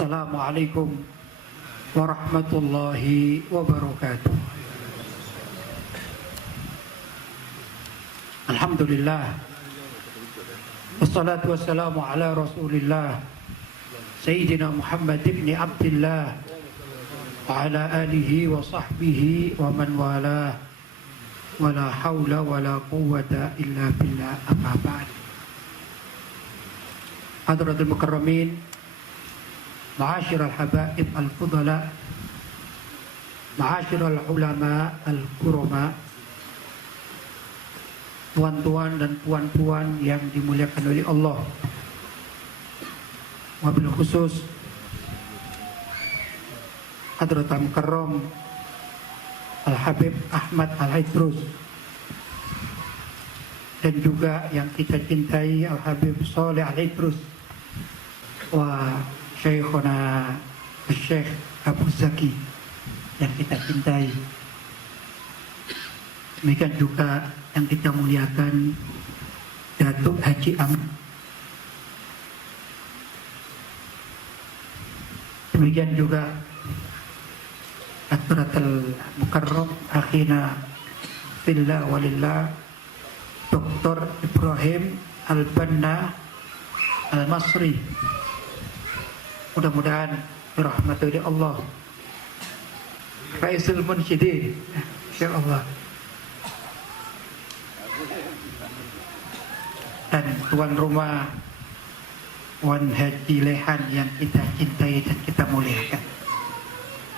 Assalamualaikum warahmatullahi wabarakatuh. Alhamdulillah, wassalatu wassalamu ala rasulillah Sayyidina Muhammad ibn Abdillah wa ala alihi wa sahbihi wa man walah, wa la hawla wa la quwwata illa billah, amma ba'd. Hadratul mukarramin, ma'asyiral habaib al-fudala, ma'asyiral ulama al-kurama, tuan-tuan dan puan-puan yang dimuliakan oleh Allah, wabil khusus Hadratul Mukarram Al-Habib Ahmad Al-Idrus, dan juga yang kita cintai Al-Habib Saleh Al-Idrus wa Syekhuna Syekh Abu Zaki yang kita cintai. Demikian juga yang kita muliakan Datuk Haji Amin. Demikian juga Hadratul Mukarram akhina fillah walillah Dr. Ibrahim Al-Banna Al-Masri. Mudah-mudahan dirahmati oleh Allah. Faisul Munsyidin, insyaallah. Dan tuan rumah Wan Haji Lehan yang kita cintai dan kita muliakan,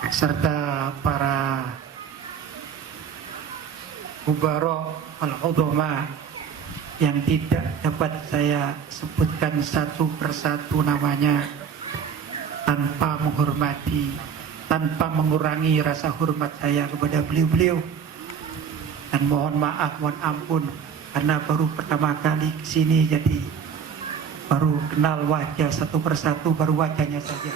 serta para Ubarok al-Udhama yang tidak dapat saya sebutkan satu persatu namanya tanpa menghormati, tanpa mengurangi rasa hormat saya kepada beliau-beliau. Dan mohon maaf, mohon ampun, karena baru pertama kali kesini, jadi baru kenal wajah satu persatu, baru wajahnya saja.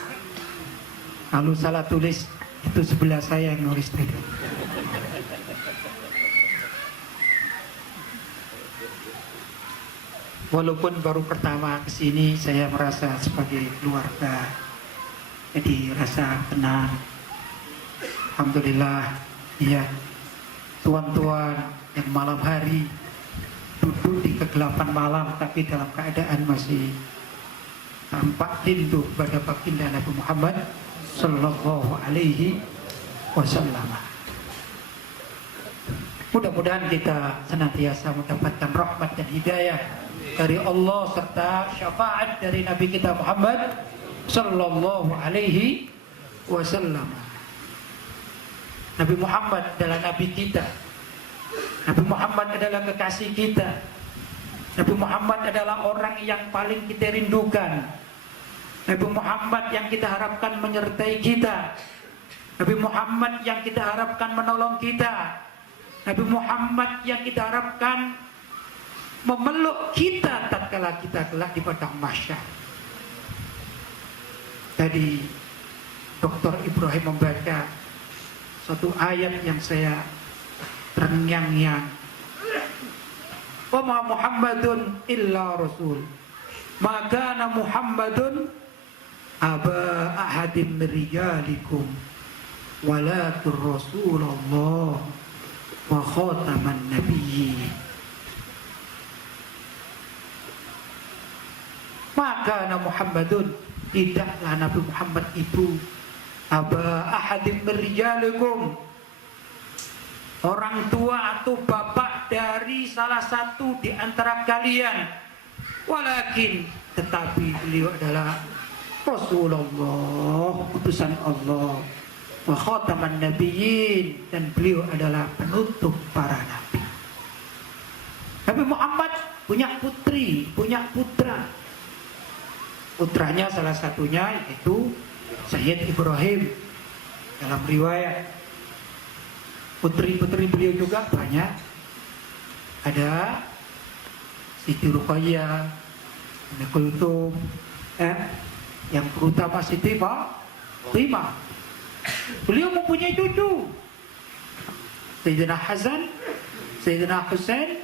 Kalau salah tulis, itu sebelah saya yang nulis tadi. Walaupun baru pertama kesini, saya merasa sebagai keluarga, jadi rasa tenang. Alhamdulillah. Ya, tuan-tuan yang malam hari duduk di kegelapan malam, tapi dalam keadaan masih tampak rindu pada baginda Nabi Muhammad Sallallahu Alaihi Wasallam. Mudah-mudahan kita senantiasa mendapatkan rahmat dan hidayah dari Allah serta syafaat dari Nabi kita Muhammad Sallallahu Alaihi Wasallam. Nabi Muhammad adalah Nabi kita. Nabi Muhammad adalah kekasih kita. Nabi Muhammad adalah orang yang paling kita rindukan. Nabi Muhammad yang kita harapkan menyertai kita. Nabi Muhammad yang kita harapkan menolong kita. Nabi Muhammad yang kita harapkan memeluk kita tatkala kita kelak di padang mahsyar. Tadi Dr. Ibrahim membaca satu ayat yang saya terngiang-ngiang. Wa ma Muhammadun illa rasul. Maka Muhammadun aba ahadim rijalikum walakin rasulullah wa khataman nabiyyin. Maka Muhammadun, tidaklah Nabi Muhammad itu aba ahadim rijalikum, orang tua atau bapak dari salah satu di antara kalian, walakin, tetapi beliau adalah Rasulullah, utusan Allah, wa khataman nabiyyin, dan beliau adalah penutup para nabi. Nabi Muhammad punya putri, punya putra. Putranya salah satunya yaitu Sayyid Ibrahim. Dalam riwayat putri-putri beliau juga banyak. Ada Siti Ruqayyah, Ummu Kulthum, yang terutama Siti Fatimah. Beliau mempunyai cucu, Sayyidina Hasan, Sayyidina Husain,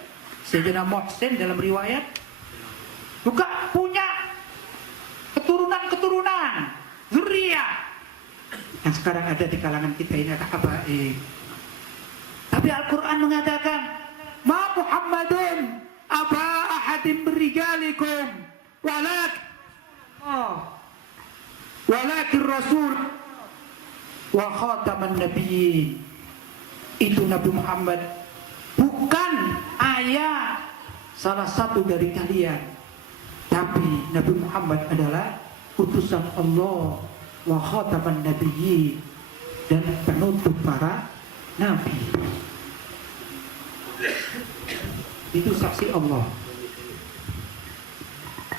Sayyidina Muhsin. Dalam riwayat juga punya keturunan-keturunan, pria yang sekarang ada di kalangan kita ini adalah habaib. Tapi Al-Quran mengatakan, ma Muhammadun aba ahadim rijalikum walakin rasul wa khataman nabiyyin. Itu Nabi Muhammad bukan ayah salah satu dari kalian, tapi Nabi Muhammad adalah utusan Allah wa khataman nabiyyin, dan penutup para nabi. Itu saksi Allah.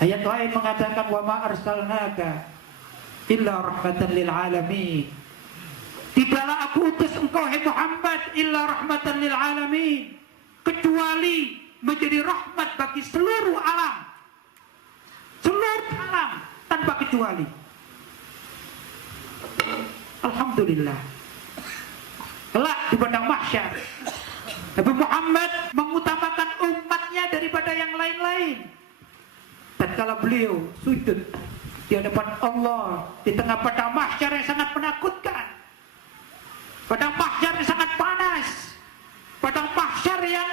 Ayat lain mengatakan, wa ma arsalnaka illa rahmatan lil alamin. Tidaklah aku utus engkau hai Muhammad illa rahmatan lil alamin, kecuali menjadi rahmat bagi seluruh alam. Seluruh alam tanpa kecuali. Alhamdulillah. Kelak di padang mahsyar, Nabi Muhammad mengutamakan umatnya daripada yang lain-lain. Tatkala beliau sujud di hadapan Allah di tengah padang mahsyar yang sangat menakutkan, padang mahsyar yang sangat panas, padang mahsyar yang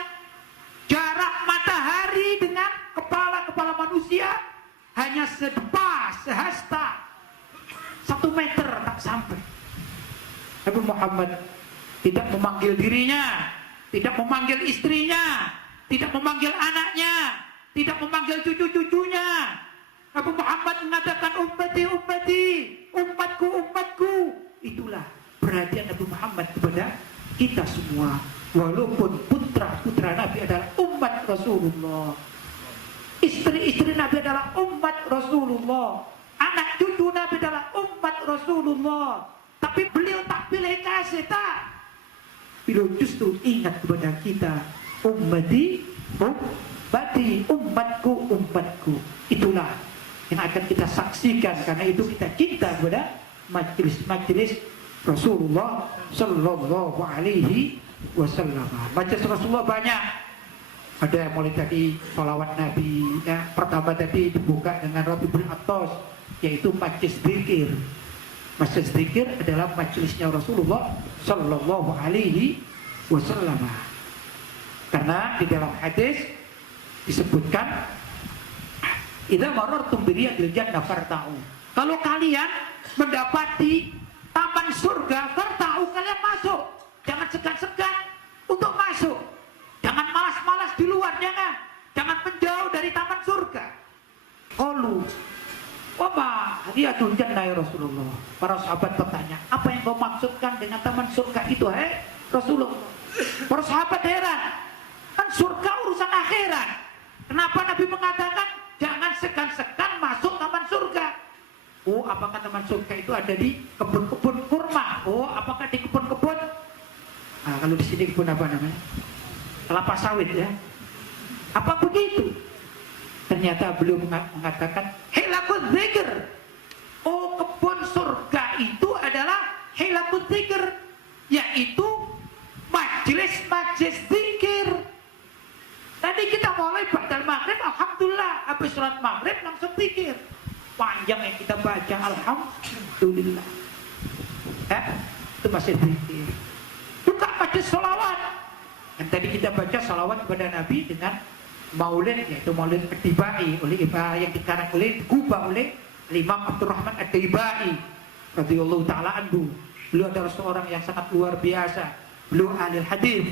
jarak matahari dengan kepala manusia hanya sehasta 1 meter tak sampai. Nabi Muhammad tidak memanggil dirinya, tidak memanggil istrinya, tidak memanggil anaknya, tidak memanggil cucu-cucunya. Nabi Muhammad mengatakan ummati, ummati, umatku, umatku. Itulah perhatian Nabi Muhammad kepada kita semua. Walaupun putra-putra Nabi adalah umat Rasulullah, istri-istri Nabi adalah umat Rasulullah, anak cucu Nabi adalah umat Rasulullah. Tapi beliau tak pilih kasih, tak. Beliau justru ingat kepada kita, ummati, ummati, umatku, umatku. Itulah yang akan kita saksikan, karena itu kita cinta kepada majelis-majelis Rasulullah Sallallahu Alaihi Wasallam. Majelis Rasulullah banyak. Ada yang mulai tadi salawat Nabi, ya. Pertama tadi dibuka dengan Rabiul Atas, yaitu majelis zikir. Majelis zikir adalah majelisnya Rasulullah Sallallahu Alaihi Wasallam. Karena di dalam hadis disebutkan, idza marartum bi riyadil jannah farta'u. Kalau kalian mendapati taman surga, farta'u, kalian masuk. Jangan segan-segan untuk masuk. Jangan malas-malas di luar, jangan menjauh dari taman surga. Qalu wa ma riyadul jannah ya Rasulullah. Para sahabat bertanya, apa yang kau maksudkan dengan taman surga itu, hai Rasulullah? Para sahabat heran, kan surga urusan akhirat. Kenapa Nabi mengatakan jangan segan-segan masuk taman surga? Oh, apakah taman surga itu ada di kebun-kebun kurma? Oh, apakah di kebun-kebun? Nah, kalau di sini kebun apa namanya? Kelapa sawit, ya. Apa begitu? Ternyata beliau mengatakan hilakut zikr. Oh, kebun surga itu adalah hilakut zikr, yaitu majelis-majelis zikir. Tadi kita mulai ba'dal maghrib, alhamdulillah, habis sholat maghrib langsung zikir. Panjang yang kita baca, alhamdulillah. Itu masih zikir. Juga majelis sholawat. Yang tadi kita baca sholawat kepada Nabi dengan maulid, yaitu maulid Ad-Dibai, yang dikarang oleh, digubah oleh Imam Abdurrahman Ad-Dibai radhiyallahu ta'ala anhu. Beliau adalah seorang yang sangat luar biasa. Beliau ahli hadis,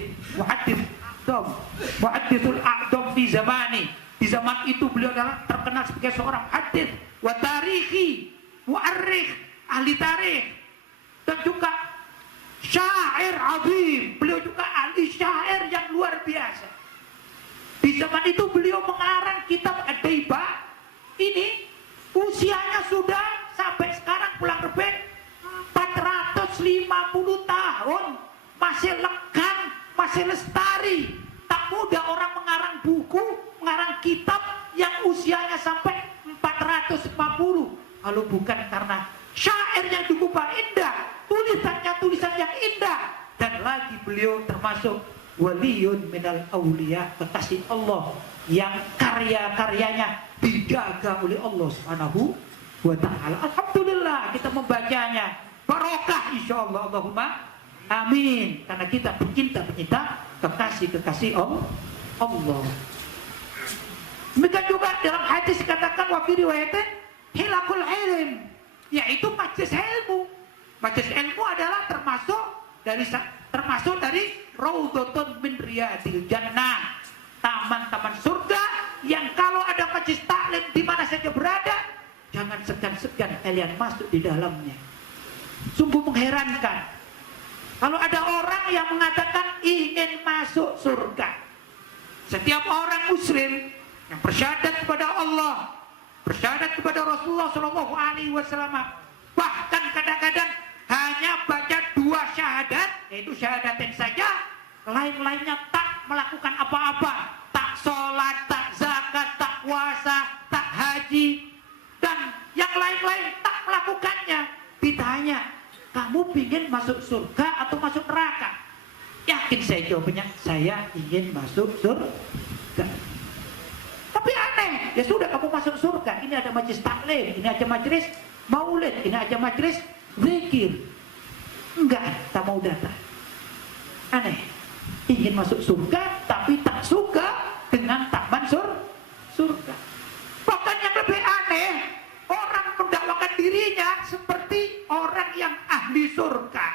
muhadditsul a'dam fi zamani. Di zaman itu beliau adalah terkenal sebagai seorang hadis wa tarikhi, mu'arrikh, ahli tarikh, dan juga syair azim. Beliau juga ahli syair yang luar biasa. Di zaman itu beliau mengarang kitab Ad-Diba. Ini usianya sudah sampai sekarang pulang lebih 450 tahun, masih lekang, masih lestari. Tak mudah orang mengarang buku, mengarang kitab yang usianya sampai 450. Kalau bukan karena syair yang cukup indah, tulisannya tulisan yang indah, dan lagi beliau termasuk waliyun minal awliya, kekasih Allah yang karya-karyanya dijaga oleh Allah Subhanahu wa ta'ala. Alhamdulillah kita membacanya barokah insyaallah, Allahumma amin, karena kita pecinta kekasih Allah. Demikian juga dalam hadis dikatakan wa fi riwayatin hilakul ilm, yaitu majlis ilmu. Majlis ilmu adalah termasuk dari raudhatun min riyadil jannah, taman-taman surga yang kalau ada majlis taklim di mana saja berada, jangan segan-segan kalian masuk di dalamnya. Sungguh mengherankan kalau ada orang yang mengatakan ingin masuk surga. Setiap orang muslim yang bersyahadat kepada Allah, bersyahadat kepada Rasulullah Shallallahu Alaihi Wasallam, bahkan kadang-kadang hanya baca 2 syahadat, yaitu syahadatin saja, lain-lainnya tak melakukan apa-apa, tak sholat, tak zakat, tak puasa, tak haji, dan yang lain-lain tak melakukannya. Ditanya, kamu ingin masuk surga atau masuk neraka? Yakin saya jawabnya, saya ingin masuk surga. Tapi aneh, ya sudah kamu masuk surga, ini ada majlis taklim, ini ada majlis maulid, ini ada majlis zikir. Enggak, tak mau datang. Aneh, ingin masuk surga tapi tak suka dengan taman surga. Bahkan yang lebih aneh, orang mendakwakan dirinya seperti orang yang ahli surga.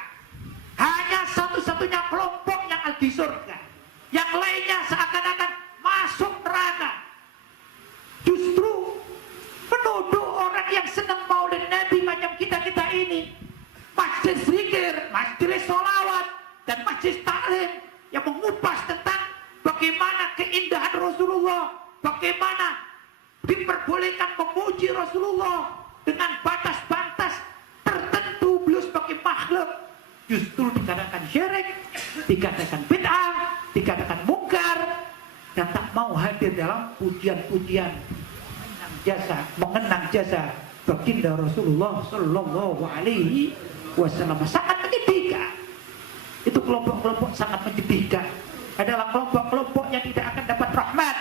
Hanya satu-satunya kelompok yang ahli surga, yang lainnya seakan-akan masuk neraka. Justru menuduh orang yang senang maulid Nabi macam kita-kita ini, majlis zikir, majlis sholawat, dan majlis taklim yang mengupas tentang bagaimana keindahan Rasulullah, bagaimana diperbolehkan memuji Rasulullah dengan batas-batas tertentu beliau sebagai makhluk, justru dikatakan syirik, dikatakan bid'ah, dikatakan mungkar, dan tak mau hadir dalam pujian-pujian mengenang jasa baginda Rasulullah Sallallahu Alaihi Wasallam. Sangat menyedihkan. Itu kelompok-kelompok sangat menyedihkan. Adalah kelompok-kelompok yang tidak akan dapat rahmat,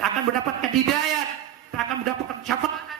tak akan mendapatkan hidayat, tak akan mendapatkan syafaat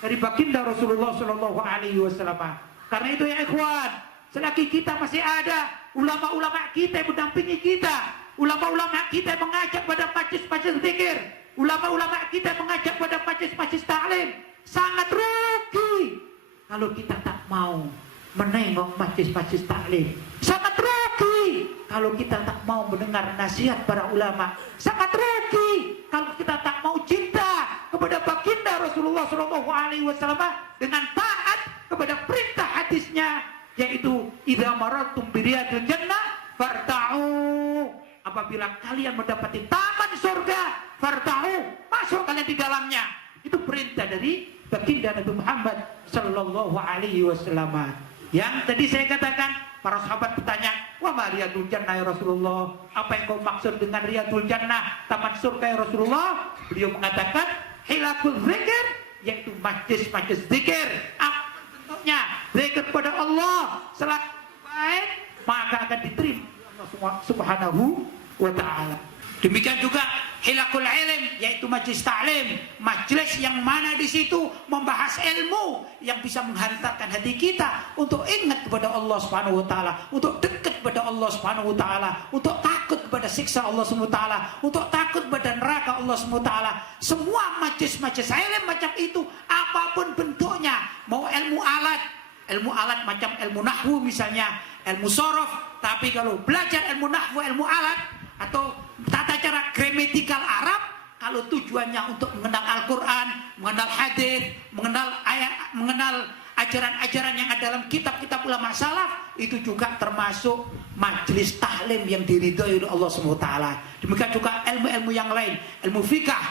dari baginda Rasulullah Sallallahu Alaihi Wasallam. Karena itu ya ikhwan, selagi kita masih ada ulama-ulama kita yang mendampingi kita, ulama-ulama kita yang mengajak pada majlis-majlis zikir, ulama-ulama kita yang mengajak pada majlis-majlis taklim, sangat rugi kalau kita tak mau menengok majlis-majlis taklim. Sangat rugi kalau kita tak mau mendengar nasihat para ulama. Sangat rugi kalau kita tak mau cinta kepada baginda Rasulullah Shallallahu Alaihi Wasallam dengan taat kepada perintah hadisnya, yaitu idza maratum biriyadil jannah farta'u. Apabila kalian mendapati taman surga, farta'u, masuk kalian di dalamnya. Itu perintah dari baginda Nabi Muhammad Sallallahu Alaihi Wasallam. Yang tadi saya katakan, para sahabat bertanya, wa ma riyadul jannah ya Rasulullah, apa yang kau maksud dengan riyadul jannah, taman surga ya Rasulullah? Beliau mengatakan hilakul zikir, yaitu majlis-majlis zikir. Apa bentuknya? Zikir kepada Allah selagi baik, maka akan diterima Allah Subhanahu wa ta'ala. Demikian juga hilakul ilm, yaitu majlis ta'lim, majlis yang mana di situ membahas ilmu yang bisa menghantarkan hati kita untuk ingat kepada Allah Subhanahu wa ta'ala, untuk dekat kepada Allah Subhanahu wa ta'ala, untuk takut kepada siksa Allah Subhanahu wa ta'ala, untuk takut kepada neraka Allah Subhanahu wa ta'ala. Semua majlis-majlis ilm macam itu, apapun bentuknya, mau ilmu alat macam ilmu nahwu misalnya, ilmu sorof, tapi kalau belajar ilmu nahwu, ilmu alat atau tata cara gramatikal Arab, kalau tujuannya untuk mengenal Al-Quran, mengenal hadis, mengenal ayat, mengenal ajaran-ajaran yang ada dalam kitab-kitab ulama salaf, itu juga termasuk majlis tahlim yang diridhoi oleh Allah SWT. Demikian juga ilmu-ilmu yang lain, ilmu fikah,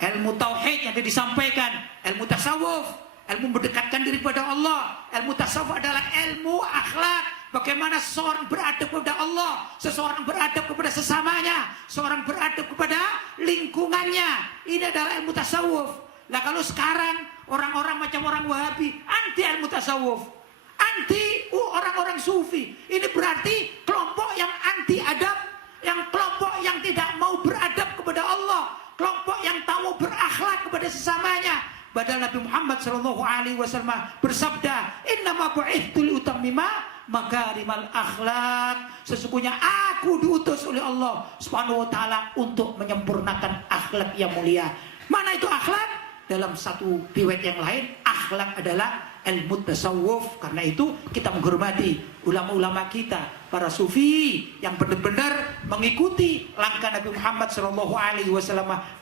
ilmu tauhid yang disampaikan, ilmu tasawuf, ilmu mendekatkan diri kepada Allah. Ilmu tasawuf adalah ilmu akhlak, bagaimana seseorang beradab kepada Allah, seseorang beradab kepada sesamanya, seorang beradab kepada lingkungannya. Ini adalah ilmu tasawuf. Nah kalau sekarang orang-orang macam orang Wahabi anti ilmu tasawuf, anti orang-orang sufi, ini berarti kelompok yang anti adab, yang kelompok yang tidak mau beradab kepada Allah, kelompok yang tak mau berakhlak kepada sesamanya. Padahal Nabi Muhammad sallallahu alaihi wasallam bersabda, "Innama bu'ithtu liutammima makarimal akhlak." Sesungguhnya aku diutus oleh Allah Subhanahu wa taala untuk menyempurnakan akhlak yang mulia. Mana itu akhlak? Dalam satu riwayat yang lain, akhlak adalah ilmu tasawuf. Karena itu kita menghormati ulama-ulama kita, para sufi yang benar-benar mengikuti langkah Nabi Muhammad SAW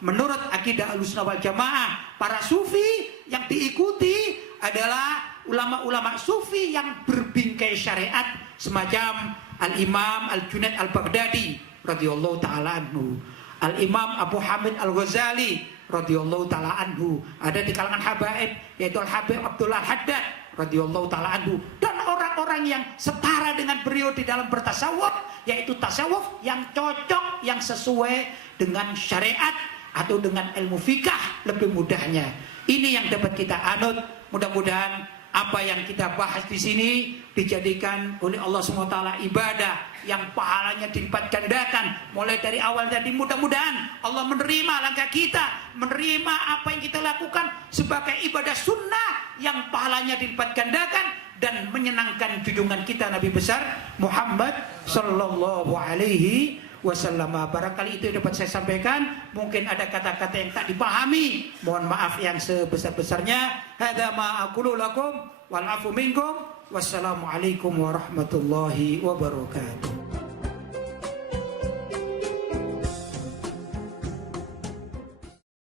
menurut akidah Ahlussunnah wal Jamaah. Para sufi yang diikuti adalah ulama-ulama sufi yang berbingkai syariat, semacam Al-Imam Al-Junaid Al-Baghdadi radhiyallahu taala anhu, Al-Imam Abu Hamid Al-Ghazali radhiyallahu taala anhu, ada di kalangan habaib yaitu Al-Habib Abdullah Haddad radhiyallahu taala anhu, dan orang-orang yang setara dengan beliau di dalam bertasawuf, yaitu tasawuf yang cocok, yang sesuai dengan syariat atau dengan ilmu fikah lebih mudahnya. Ini yang dapat kita anut. Mudah-mudahan apa yang kita bahas di sini dijadikan oleh Allah SWT ibadah yang pahalanya dilipat gandakan mulai dari awal. Jadi mudah-mudahan Allah menerima langkah kita, menerima apa yang kita lakukan sebagai ibadah sunnah yang pahalanya dilipat gandakan dan menyenangkan junjungan kita Nabi besar Muhammad sallallahu alaihi wasallam. Barangkali itu yang dapat saya sampaikan. Mungkin ada kata-kata yang tak dipahami, mohon maaf yang sebesar-besarnya. Hadza ma aqulu lakum wal afu minkum. Wassalamualaikum warahmatullahi wabarakatuh.